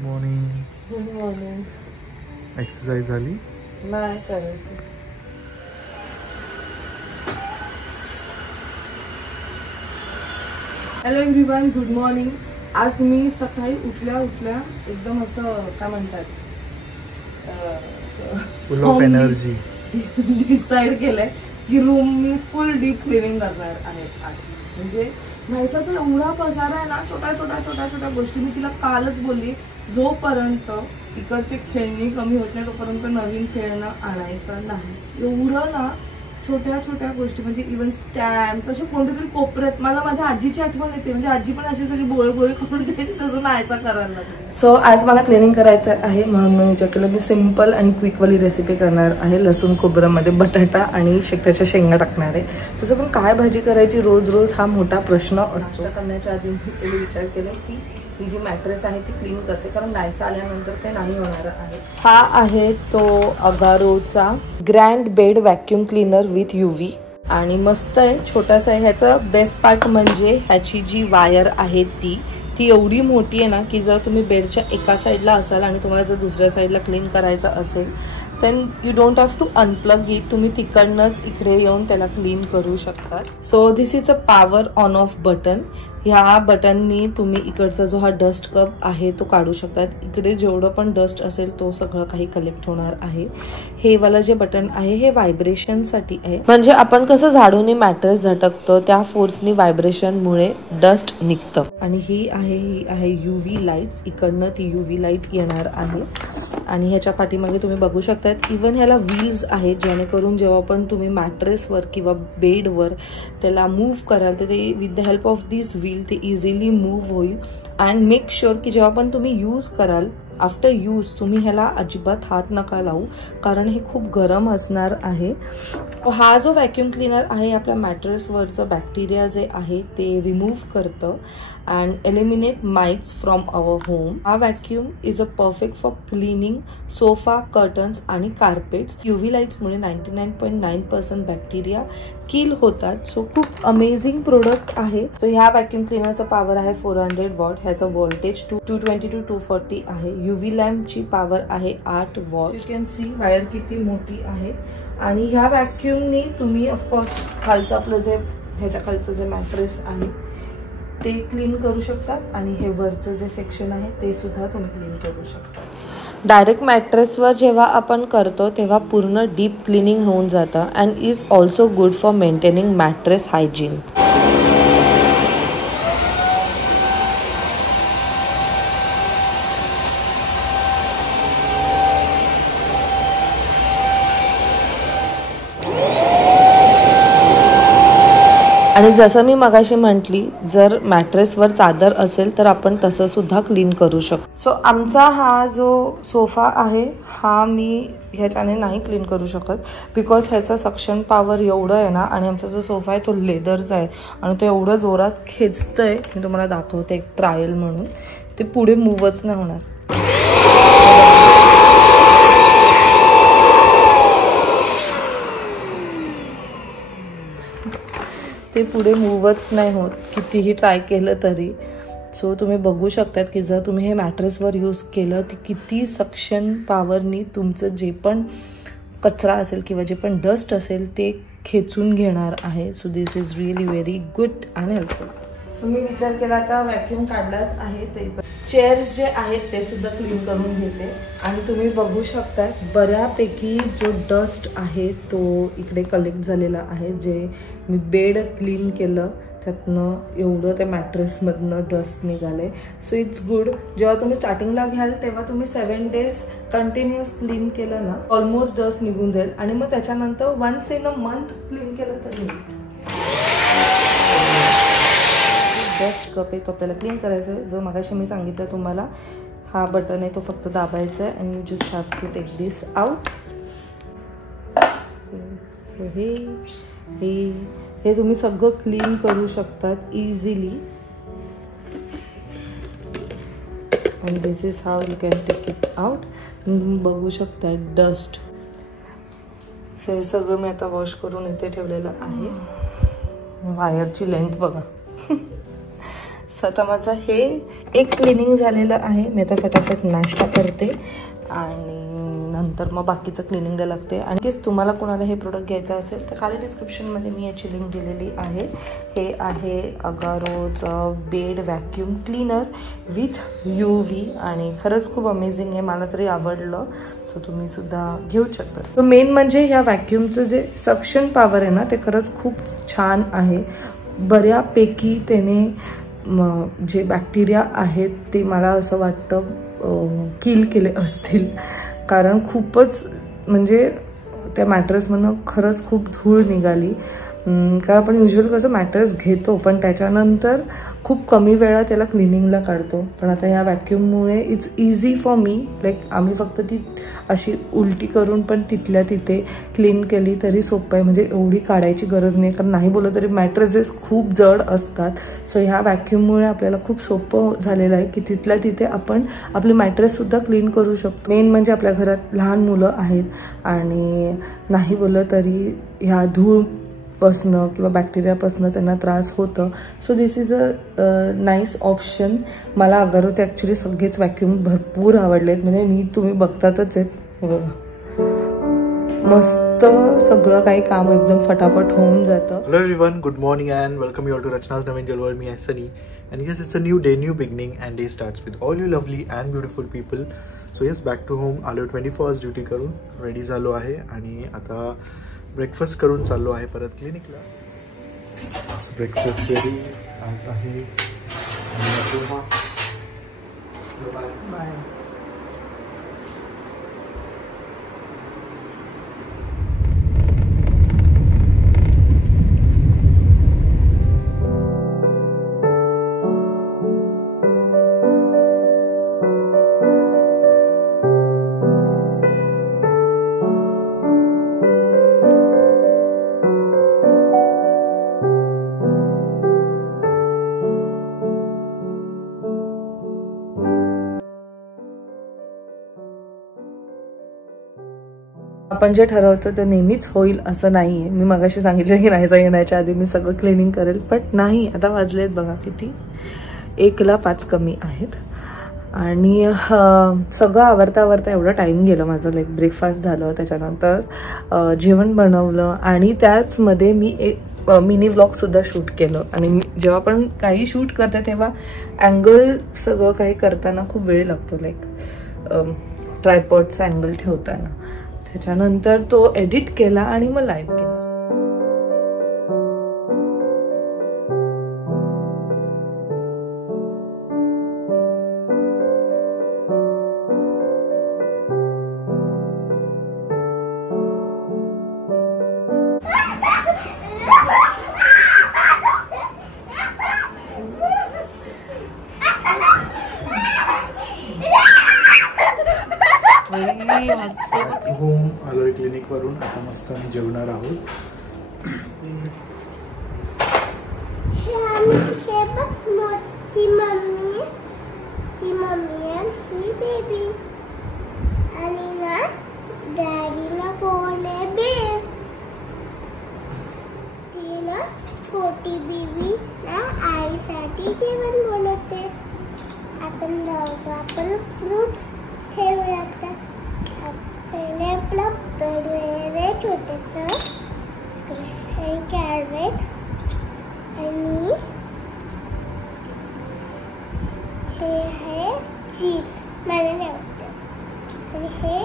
Good morning. Exercise झाली नाही करायचं. Hello everyone, good morning. आज मी सकाळी उठल्या एकदम असं काय म्हणतात फुल ऑफ एनर्जी डिसाइड केलंय की रूम मी फुल डीप क्लिनिंग करणार आहे आज. म्हणजे म्हैसाचा एवढा पसारा आहे ना, छोट्या गोष्टी. मी तिला कालच बोलली, जोपर्यंत इकडचे खेळणी कमी होत नाही तोपर्यंत नवीन खेळणं आणायचं नाही. एवढं ना छोट्या गोष्टी, म्हणजे इव्हन स्टॅम्प्स असे कोणत्या तरी कोपऱ्यात. मला माझ्या आजीची आठवण येते, म्हणजे आजी पण अशी सगळी बोळे करून देईल, तसं नाहीचा करायला लागेल. सो आज मला क्लिनिंग करायचं आहे, म्हणून मी विचार केला मी सिम्पल आणि क्विकवाली रेसिपी करणार आहे. लसूण खोबऱ्यामध्ये बटाटा आणि शेकटाच्या शेंगा टाकणार आहे. तसं पण काय भाजी करायची रोज हा मोठा प्रश्न असतो. करण्याच्या आधी मी विचार केला की ही जी मॅट्रेस आहे ती क्लीन करते, कारण नायसा आल्यानंतर ते नाही होणार आहे. हा आहे तो अगारोचा grand bed vacuum cleaner with UV आणि मस्त आहे, छोटासा आहे. ह्याचा बेस्ट पार्ट म्हणजे ह्याची जी वायर आहे ती एवढी मोठी आहे ना की जर तुम्ही बेडच्या एका साईडला असाल आणि तुम्हाला जर दुसऱ्या साईडला क्लीन करायचं असेल then you don't have to unplug it. तुम्ही तिकडनंच इकडे येऊन त्याला क्लीन करू शकतात. So this is a power on off button. ह्या बटननी तुम्ही इकडचा जो हा डस्ट कप आहे तो काढू शकतात. इकडे जेवढं पण डस्ट असेल तो सगळं काही कलेक्ट होणार आहे. हे वाला जे बटन आहे हे व्हायब्रेशनसाठी आहे, म्हणजे आपण कसं झाडूने मॅट्रेस झटकतो त्या फोर्सनी व्हायब्रेशनमुळे डस्ट निघतं. आणि ही आहे UV लाईट्स. इकडनं ती UV लाईट येणार आहे आणि ह्याच्या पाठीमागे तुम्ही बघू शकतात इवन ह्याला व्हील्स आहेत, जेणेकरून जेव्हा पण तुम्ही मॅट्रेसवर किंवा बेडवर त्याला मूव्ह कराल तर ते with the help of this wheel ते इझिली मूव्ह होईल. अँड मेक शुअर की जेव्हा पण तुम्ही यूज कराल आफ्टर यूज तुम्ही ह्याला अजिबात हात नका लावू, कारण हे खूप गरम असणार आहे. हा जो व्हॅक्यूम क्लीनर आहे आपल्या मॅट्रेसवरचं बॅक्टेरिया जे आहे ते रिमूव्ह करतं and eliminate mites from our home. हा vacuum is a perfect for cleaning sofa, curtains आणि कार्पेट्स. UV लाईट्समुळे 99.9% बॅक्टेरिया किल होतात. सो खूप अमेझिंग प्रोडक्ट आहे. सो ह्या व्हॅक्यूम क्लीनरचा पॉवर आहे 400 वॉट. ह्याचा व्होल्टेज 220 to 240 आहे. UV लॅम्पची पॉवर आहे 8 what. You can see wire किती मोठी आहे. आणि ह्या व्हॅक्यूमनी तुम्ही ऑफकोर्स खालचं आपलं जे ह्याच्या खालचं जे मॅट्रेस आहे ते क्लीन करू शकतात आणि हे वरचं जे सेक्शन आहे ते सुद्धा तुम्ही क्लीन करू शकता. डायरेक्ट मॅट्रेसवर जेव्हा आपण करतो तेव्हा पूर्ण डीप क्लिनिंग होऊन जातं and is also good for maintaining mattress hygiene. आणि जसं मी मगाशी म्हटली, जर मॅट्रेसवर चादर असेल तर आपण तसं सुद्धा क्लीन करू शकतो. सो आमचा हा जो सोफा आहे हा मी ह्याच्याने नाही क्लीन करू शकत, बिकॉज ह्याचा सक्शन पॉवर एवढं आहे ना. आणि आमचा जो सोफा आहे तो लेदरचा आहे आणि तो एवढं जोरात खेचतंय. मी तुम्हाला दाखवते एक ट्रायल म्हणून. ते पुढे मूवच नाही होणार. ते पुढे मूवच नाही होत कितीही ट्राय केलं तरी. सो तुम्ही बघू शकतात की जर तुम्ही हे मॅट्रेसवर यूज केलं तर किती सक्शन पॉवरनी तुमचं जे पण कचरा असेल किंवा जे पण डस्ट असेल ते खेचून घेणार आहे. So this is really very good and helpful. So मी विचार केला आता व्हॅक्यूम काढलाच आहे ते चेअर्स जे आहेत ते सुद्धा क्लीन करून घेते. आणि तुम्ही बघू शकता बऱ्यापैकी जो डस्ट आहे तो इकडे कलेक्ट झालेला आहे. जे मी बेड क्लीन केलं त्यातनं एवढं त्या मॅट्रेसमधनं डस्ट निघाले. So it's good. जेव्हा तुम्ही स्टार्टिंगला घ्याल तेव्हा तुम्ही 7 days कंटिन्युअस क्लीन केलं ना ऑलमोस्ट डस्ट निघून जाईल. आणि मग त्याच्यानंतर once in a month clean केलं तरी डस्ट कप आहे तो आपल्याला क्लीन करायचा आहे. जो मगाशी मी सांगितलं तुम्हाला हा बटन आहे तो फक्त दाबायचा आहे and you just have to take this out. हे तुम्ही सगळं क्लीन करू शकतात easily. And this is how you can take it out. बघू शकता डस्ट. सो हे सगळं मी आता वॉश करून इथे ठेवलेलं आहे. वायरची लेंथ बघा. सो आता माझं हे एक क्लिनिंग झालेलं आहे. मी आता फटाफट नाश्ता करते आणि नंतर मग बाकीचं क्लिनिंगला लागते. आणि तेच तुम्हाला कोणाला हे प्रोडक्ट घ्यायचं असेल तर खाली डिस्क्रिप्शनमध्ये मी याची लिंक दिलेली आहे. हे आहे अगारोचं bed vacuum cleaner with UV आणि खरंच खूप अमेझिंग आहे. मला तरी आवडलं. सो तुम्ही सुद्धा घेऊ शकता. तर मेन म्हणजे ह्या व्हॅक्यूमचं जे सक्शन पॉवर आहे ना ते खरंच खूप छान आहे. बऱ्यापैकी त्याने जे बॅक्टेरिया आहेत ते मला असं वाटतं किल केले असतील, कारण खूपच म्हणजे त्या मॅट्रेसमधनं खरंच खूप धूळ निघाली. कारण आपण युजली कसं मॅट्रेस घेतो पण त्याच्यानंतर खूप कमी वेळा त्याला क्लिनिंगला काढतो. पण आता ह्या व्हॅक्यूममुळे it's easy for me. Like आम्ही फक्त ती अशी उलटी करून पण तिथल्या तिथे क्लीन केली तरी सोपं आहे. म्हणजे एवढी काढायची गरज नाही, कारण नाही बोललं तरी मॅट्रेसेस खूप जड असतात. सो ह्या व्हॅक्यूममुळे आपल्याला खूप सोपं झालेलं आहे की तिथल्या तिथे आपण आपले मॅट्रेससुद्धा क्लीन करू शकतो. मेन म्हणजे आपल्या घरात लहान मुलं आहेत आणि नाही बोललं तरी ह्या धूळ पासनं किंवा बॅक्टेरियापासनं त्यांना त्रास होतं. So this is a nice option. मला अगारोचे ॲक्च्युली सगळेच व्हॅक्यूम भरपूर आवडलेत. म्हणजे मी तुम्ही बघतातच आहेत. बघा मस्त सगळं काही काम एकदम फटाफट होऊन जातं. Hello everyone, good morning and welcome you all to Rachna's Naveen World. Me, Sunny, and yes, it's a new day, new beginning, and day starts with all you lovely and beautiful people. So yes, back to home. आलो 24 hours duty करून ready झालो आहे आणि आता breakfast करून चाललो आहे परत क्लिनिकला. ब्रेकफास्ट रेडी आज आहे. बाय. आपण जे ठरवतो ते नेहमीच होईल असं नाहीये. मी मगाशी सांगितलं की नाहीचा येण्याच्या आधी मी सगळं क्लिनिंग करेल, बट नाही. आता वाजलेत बघा किती, 1:05 कमी आहेत आणि सगळं आवरता आवरता एवढा टाईम गेला माझं. लाईक ब्रेकफास्ट झालं, त्याच्यानंतर जेवण बनवलं आणि त्याचमध्ये मी एक मिनी व्लॉगसुद्धा शूट केलं. आणि जेव्हा पण काही शूट करते तेव्हा अँगल सगळं काही करताना खूप वेळ लागतो. लाईक ट्रायपॉडचा अँगल ठेवताना. त्याच्यानंतर तो एडिट केला आणि मग लाईव्ह केला. होम आलोय क्लिनिक वरून. आता मस्त आम्ही जेवणार आहोत. छोटी बेबी ना आईसाठी जेवण बनवते. आपण फ्रूट्स ठेवूयात. पहिले आपलं बेड छोटंसं कॅरेट आणि हे आहे चीज, मला नाही आवडतं. आणि हे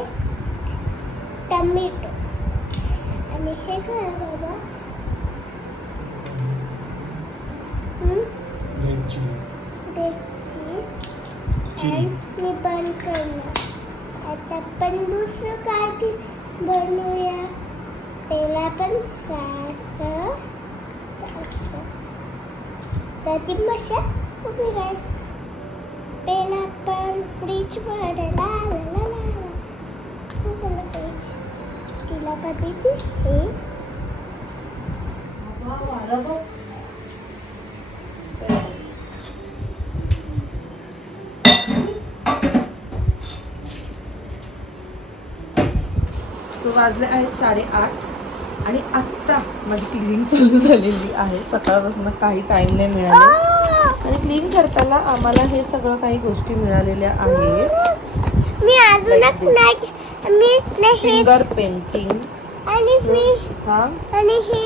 टमॅटो आणि हे काय बाबा, मी बंद करणार. आता पण दुसरं काय बनवूया. पहिला पण त्याची मशा उभी राहील. पहिला पण फ्रीज मध्ये तिला कधीची हे वाजले आहेत 8:30 आणि आत्ता माझी क्लिनिंग चालू झालेली आहे. सकाळपासून काही टाइम नाही मिळाला. आणि क्लीन करताना आम्हाला हे सगळं काही गोष्टी मिळालेल्या आहेत. मी अजून नाही फिंगर पेंटिंग आणि मी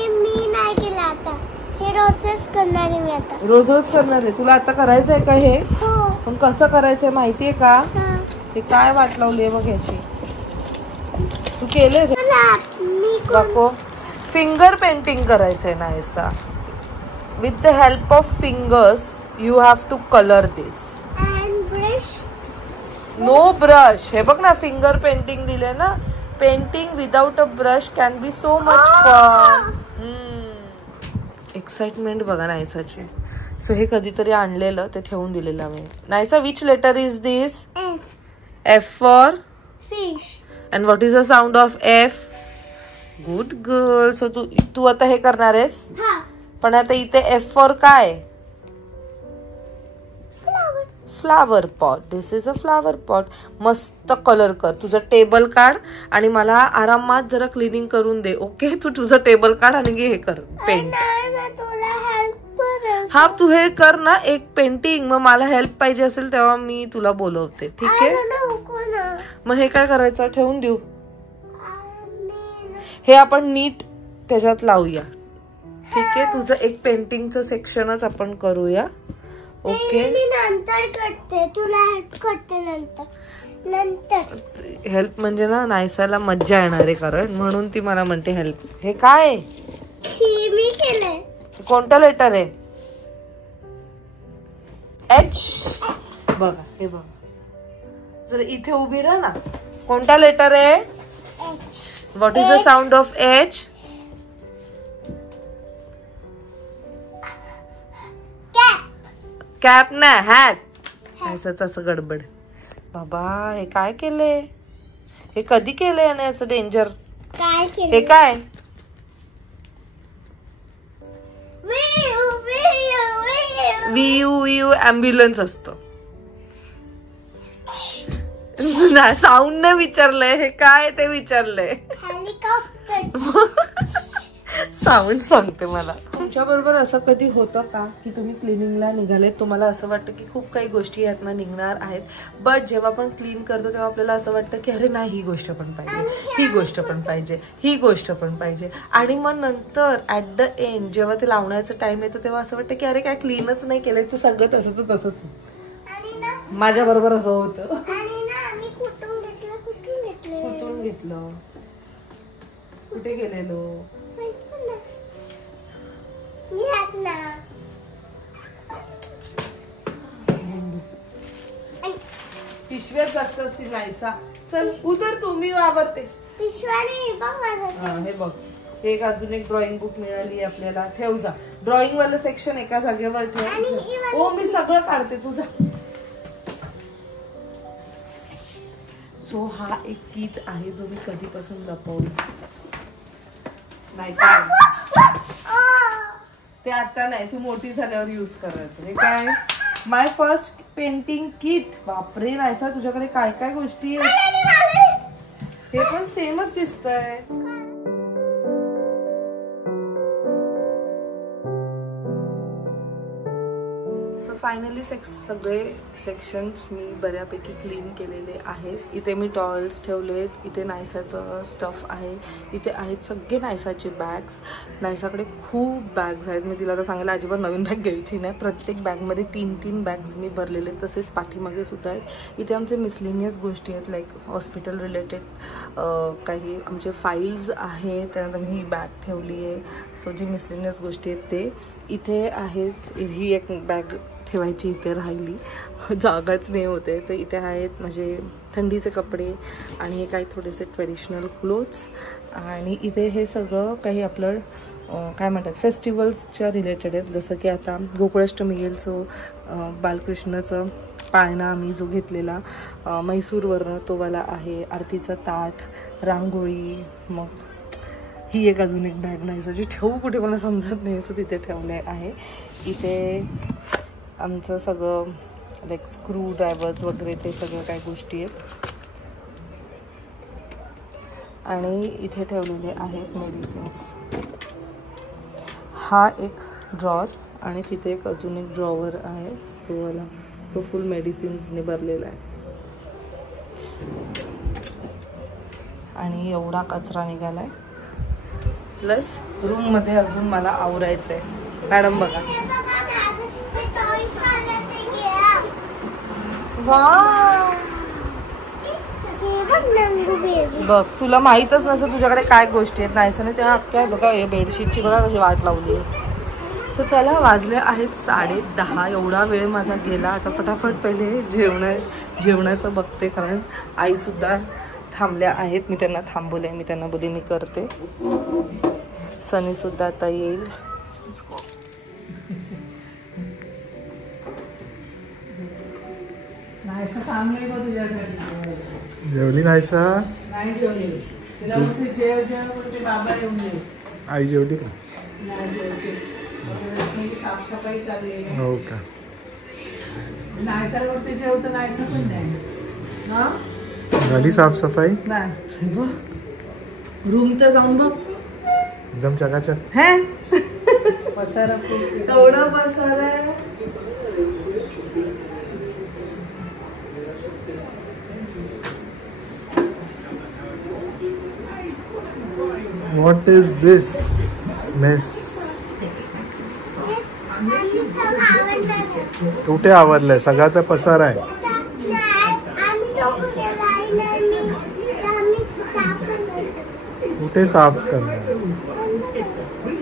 मी नाही केलं आता. हे रोजच करणार आहे मी आता. रोज करणार आहे. तुला आता करायचं आहे का हे? हो. पण कसं करायचंय माहितीये का? हे काय वाट लावली बघ याची. तू केलेस? दाखव. फिंगर पेंटिंग करायचंय नाहीसा. With the help of fingers you have to colour this. No brush. हे बघ ना, फिंगर पेंटिंग दिले ना. Painting without a brush can be so much fun. Excitement बघा नायसाची. सो हे कधीतरी आणलेलं ते ठेवून दिलेलं मी. Naisa, which letter is this? F for fish. And what is the sound of F? Good girl. So तू आता हे करणार आहेस? पण आता इथे F for काय? Flower pot. This is a flower pot. मस्त कलर कर. तुझं टेबल काढ आणि मला आरामात जरा क्लिनिंग करून दे. ओके, तू तुझं टेबल काढ आणि हे कर पेंट. हा, तू हे कर ना एक पेंटिंग. मग मला हेल्प पाहिजे असेल तेव्हा मी तुला बोलवते. ठीक आहे? मग हे काय करायचं? ठेवून देऊ. हे आपण नीट त्याच्यात लावूया. ठीक आहे? तुझं एक पेंटिंगचं सेक्शनच आपण करूया. ओके, मी नंतर करते. तुला हेल्प करते नंतर. हेल्प म्हणजे ना नायसाला मज्जा येणार आहे, कारण म्हणून ती मला म्हणते हेल्प. हे काय? मी केलंय. कोणता लेटर आहे? H. बघा, हे बघा. जर इथे उभी राहा ना. कोणता लेटर आहे? H. What is the sound of H? Cap ना, हॅट. असं गडबड. बाबा, हे काय केलंय? हे कधी केलंय आणि असं डेंजर? काय केलं? हे काय? VU ॲम्ब्युलन्स असतं. साऊंड नाही विचारलंय. हे काय ते विचारलंय. साऊंड सांगते मला. तुमच्या बरोबर असं कधी होतं का की तुम्ही क्लिनिंगला निघाले, तुम्हाला असं वाटतं की खूप काही गोष्टी यातनं निघणार आहेत, बट जेव्हा आपण क्लीन करतो तेव्हा आपल्याला असं वाटतं की अरे नाही, ही गोष्ट पण पाहिजे, ही गोष्ट पण पाहिजे, ही गोष्ट पण पाहिजे, आणि मग नंतर ऍट द एंड जेव्हा ते लावण्याचा टाइम येतो तेव्हा असं वाटतं की अरे काय क्लीनच नाही केलंय, ते सगळं तसंच तसंच. माझ्या बरोबर असं होतं. कुठून घेतलं? कुठे गेलेलो? पिशव्यात जास्त असतील नाहीसा. चल उतर, तुम्ही आवरते. हे बघ, एक अजून एक ड्रॉइंग बुक मिळाली आपल्याला. ठेव जा. ड्रॉइंग वालं सेक्शन एका जागेवर ठेव. हो, मी सगळं काढते तुझा. सो हा एक किट आहे जो मी कधीपासून लपवला नाही. ते आता नाही, तू मोठी झाल्यावर यूज करायचं. हे काय? माय फर्स्ट पेंटिंग किट. बापरे नायसा, तुझ्याकडे काय काय गोष्टी आहेत. हे पण सेमच दिसतंय. सो फायनली सगळे सेक्शन्स मी बऱ्यापैकी क्लीन केलेले आहेत. इथे मी टॉयल्स ठेवलेत, इथे नायसाचं स्टफ आहे, इथे आहेत सगळे नायसाचे बॅग्स. नायसाकडे खूप बॅग्स आहेत. मी तिला तर सांगायला अजिबात नवीन बॅग घ्यायची नाही. प्रत्येक बॅगमध्ये 3-3 बॅग्स मी भरलेले. तसेच पाठीमागे सुद्धा आहेत. इथे आमचे मिसलेनियस गोष्टी आहेत, लाईक हॉस्पिटल रिलेटेड काही आमचे फाईल्स आहेत. त्यानंतर मी ही बॅग ठेवली आहे. सो जी मिसलेनियस गोष्टी आहेत ते इथे आहेत. ही एक बॅग ठेवायची इथे राहिली, जागाच नाही होते. तर इथे आहेत माझे थंडीचे कपडे आणि हे काही थोडेसे ट्रेडिशनल क्लोथ्स. आणि इथे हे सगळं काही आपलं काय म्हणतात फेस्टिवल्सच्या रिलेटेड आहेत. जसं की आता गोकुळाष्टमी येईल, सो बालकृष्णाचं पाळणा आम्ही जो घेतलेला म्हैसूरवरनं तो वाला आहे. आरतीचं ताट, रांगोळी. मग ही एक अजून एक बॅग नाही जी ठेवू कुठे मला समजत नाही, असं तिथे ठेवले आहे. इथे आमचं सगळं लाईक स्क्रू ड्रायव्हर्स वगैरे ते सगळं काही गोष्टी आहेत. आणि इथे ठेवलेले आहेत मेडिसिन्स. हा एक ड्रॉर आणि तिथे एक अजून एक ड्रॉवर आहे तो वाला, तो फुल मेडिसिन्सने भरलेला आहे. आणि एवढा कचरा निघालाय. प्लस रूममध्ये अजून मला आवरायचं आहे. मॅडम बघा, वा बघ, तुला माहीतच नसेल तुझ्याकडे काय गोष्टी आहेत. नाही ना तेव्हा काय बघा, हे बेडशीटची बघा कशी वाट लावली आहे. सो चला, वाजले आहेत 10:30. एवढा वेळ माझा गेला. आता फटाफट पहिले जेवणाचं बघते, कारण आईसुद्धा थांबल्या आहेत. मी त्यांना थांबवले, मी त्यांना बोलले मी करते. सनीसुद्धा आता येईल. जेवली नाहीसा? आई जेवली का? साफसफाई चालू आहे. हो का? नायसावरती जेवतं, नायसा पण नाही. झाली साफसफाई? नाही बघ, रूम तर जाऊन बघ, एकदम चकाचक. हे पसारा एवढा पसारा आहे. What is this mess? कुठे आवरलंय? सगळा तर पसारा आहे. कुठे साफ करणार?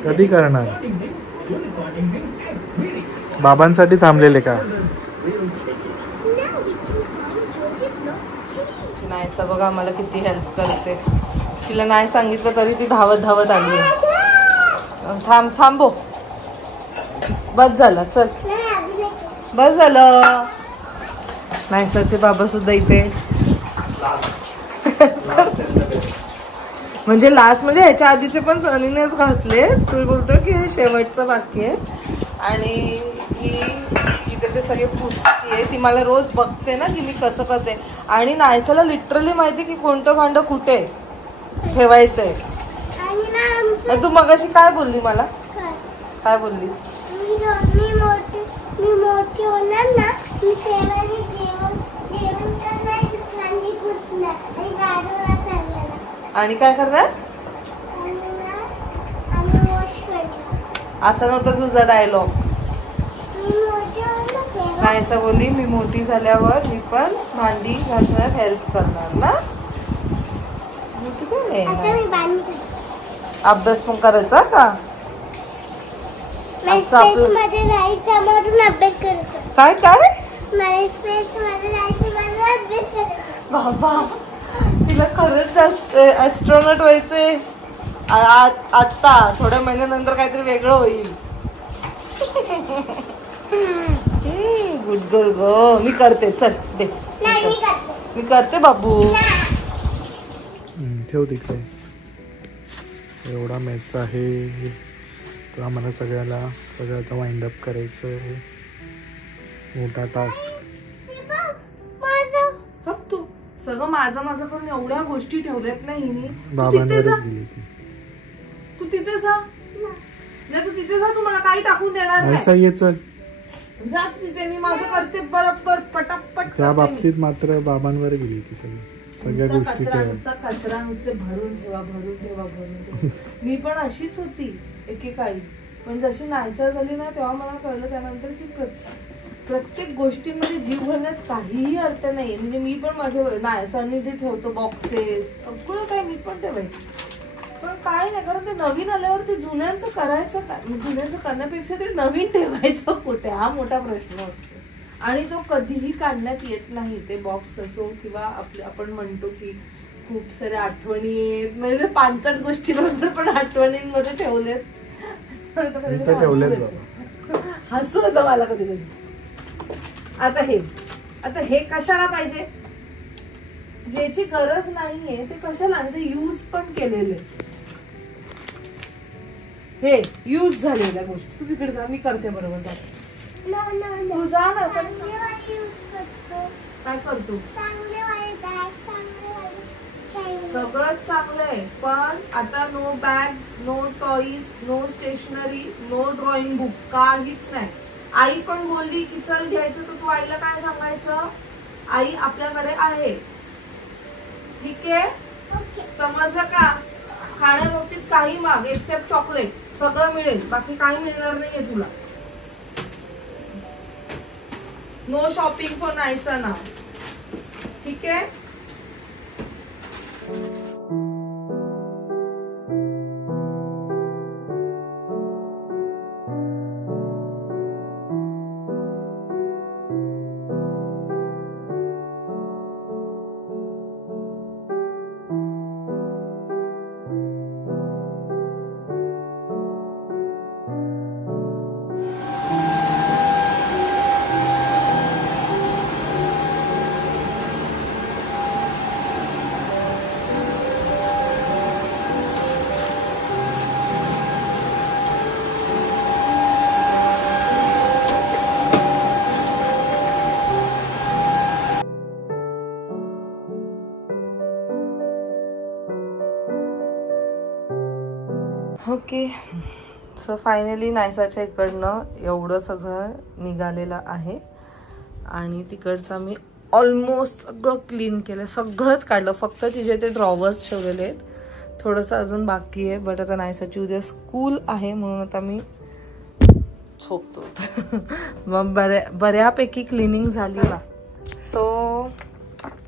कधी करणार? बाबांसाठी थांबलेले का? नाही असं बघा, मला किती हेल्प करते. तिला नाही सांगितलं तरी ती धावत धावत आली. थांबो, बस झालं, चल बस झालं. नायसाचे बाबा सुद्धा इथे. म्हणजे लास्ट म्हणजे ह्याच्या आधीचे पण सनीनेच घासले. तू बोलतो की हे शेवटचं बाकी आहे. आणि ही इथे ते सगळे पुसतीये. ती मला रोज बघते ना की मी कसं करते. आणि नायसाला लिटरली माहिती की कोणतं भांडं कुठे ठेवायचंय. तू मगाशी काय बोलली मला? काय बोललीस? मी मोठी होणार ना, मी तेव्हा जेवण करणार, भांडी पुसणार आणि गाडीवर चालणार. आणि काय करणार? आणि वॉश करणार. असा नव्हता तुझा डायलॉग. मी मोठी होणार तेव्हा. नाही असं बोलली, मी मोठी झाल्यावर मी पण भांडी घासण्यात हेल्प करणार ना. आता मी भांडी अभ्यास पण करायचा का? माझ्या राईटचा मारून अभ्यास करतो. काय काय? बाबा, तिला खरंच जास्त ऍस्ट्रॉनॉट व्हायचे. आता थोड्या महिन्यानंतर काहीतरी वेगळं होईल. गुड गर्ल गो. मी करते, चल दे. मी करते बाबू. ठेव तिकडे. एवढा मेस आहे. तर आम्हाला सगळं आता वाइंड अप करायचं आहे. मोठा टास्क. तू सगळं माझं करून एवढ्या गोष्टी ठेवल्यात ना हिनी. बाबांवरच गेली ती. तू तिथे जा. नाही तू तिथे जा, तू मला काही टाकून देणार नाही. ऐसा ये चल. जा तू तिथे, मी माझं करते बरोबर पटापट. त्या बाबतीत मात्र बाबांवर गेली ती सगळ्या गोष्टी कचरा नुसते भरून ठेवा. मी पण अशीच होती एकेकाळी. पण जशी नायसा झाली ना तेव्हा मला कळलं त्यानंतर की प्रत्येक गोष्टींमध्ये जीव घालण्यात काहीही अर्थ नाही. म्हणजे मी पण माझ्या नायसाने जे ठेवतो बॉक्सेस सगळं काय मी पण ठेवायचं. पण काय नाही, कारण ते नवीन आल्यावर ते जुन्यांचं करायचं काय? जुन्यांचं करण्यापेक्षा ते नवीन ठेवायचं कुठे, हा मोठा प्रश्न असतो. आणि तो कधीही काढण्यात येत नाही. ते बॉक्स असो किंवा आपण म्हणतो की खूप साऱ्या आठवणी आहेत. म्हणजे 5 गोष्टी बरोबर पण आठवणींमध्ये ठेवलेत. हसू होतं मला कधी कधी. आता हे कशाला पाहिजे? ज्याची गरज नाहीये ते कशाला? आणि ते यूज पण केलेले, हे यूज झालेल्या गोष्टी. तू तिकडे जा, मी करते बरोबर. तू जा ना. काय करतो? सगळंच चांगलं आहे, पण आता no bags, no toys, no stationery, no drawing book, काहीच नाही. आई पण बोलली की चल घ्यायचं, तर तू आईला काय सांगायचं? आई आपल्याकडे आहे, ठीक आहे, समजलं का? खाण्याबाबतीत काही माग एक्सेप्ट चॉकलेट, सगळं मिळेल, बाकी काही मिळणार नाहीये तुला. नो शॉपिंग फॉर नायसा नाव, ठीक आहे. ओके, सो फायनली नायसाच्या इकडनं एवढं सगळं निघालेलं आहे आणि तिकडचं मी ऑलमोस्ट सगळं क्लीन केलं, सगळंच काढलं. फक्त तिचे ते ड्रॉवर्स ठेवलेले आहेत, थोडंसं अजून बाकी आहे. बट आता नायसाची उद्या स्कूल आहे म्हणून आता मी झोपतो. मग बऱ्यापैकी क्लिनिंग झाली ना. सो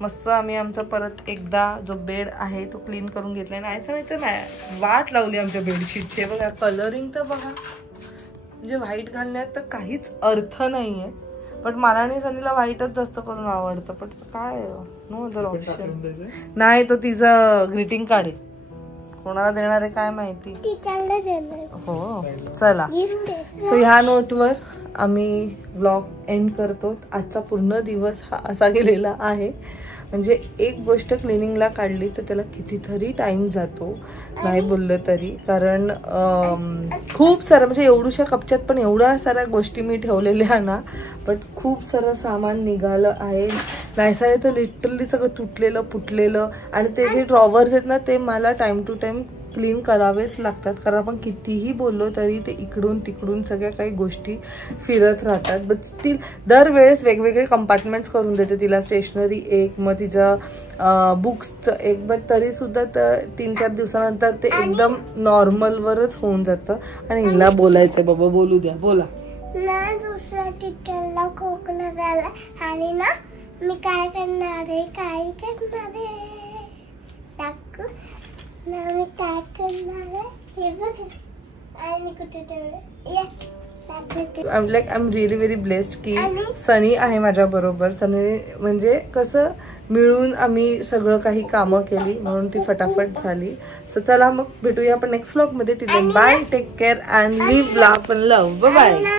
मस्त आम्ही आमचा परत एकदा जो बेड आहे तो क्लीन करून घेतला. नाही असं नाही तर वाट लावली आमच्या बेडशीटचे. बघा कलरिंग तर बघा, म्हणजे व्हाईट घालण्यात तर काहीच अर्थ नाही आहे. पण मला आणि सनीला व्हाईटच जास्त करून आवडतं. पण काय नो अदर ऑप्शन नाही. तो तिचं ग्रीटिंग कार्ड आहे, कोणाला देणार आहे काय माहिती. हो चला, सो ह्या नोटवर आम्ही व्लॉग एंड करतो. आजचा पूर्ण दिवस हा असा गेलेला आहे. म्हणजे एक गोष्ट क्लिनिंगला काढली तर त्याला कितीतरी टाइम जातो, नाही बोललं तरी. कारण खूप सारं म्हणजे एवढ्याशा कपच्यात पण एवढ्या साऱ्या गोष्टी मी ठेवलेल्या ना. बट खूप सारं सामान निघालं आहे. नायसाने तर लिटरली सगळं तुटलेलं फुटलेलं. आणि ते जे ड्रॉवर्स आहेत ना ते मला टाइम टू टाइम क्लीन करावेच लागतात. कारण आपण कितीही बोललो तरी ते इकडून तिकडून सगळ्या काही गोष्टी फिरत राहतात. बट स्टील दरवेळेस वेगवेगळे कंपार्टमेंट्स करून देते तिला. स्टेशनरी एक, मग तिचं बुक्सचं एक. बट तरी सुद्धा 3-4 दिवसानंतर ते एकदम नॉर्मलवरच होऊन जातं. आणि हिला बोलायचं बाबा, बोलू द्या, बोला ना. दुसऱ्या टीचरला खोकला झाला आणि ना मी काय करणार आहे टाकू ना, मी काय करणार आहे हे बघ. आणि कुठे ठेवलं I am really very blessed की सनी आहे माझ्या बरोबर. सनी म्हणजे कसं मिळून आम्ही सगळं काही कामं केली म्हणून ती फटाफट झाली. सो चला मग भेटूया आपण नेक्स्ट व्लॉग मध्ये. Till then bye, take care and live, laugh and love. Bye.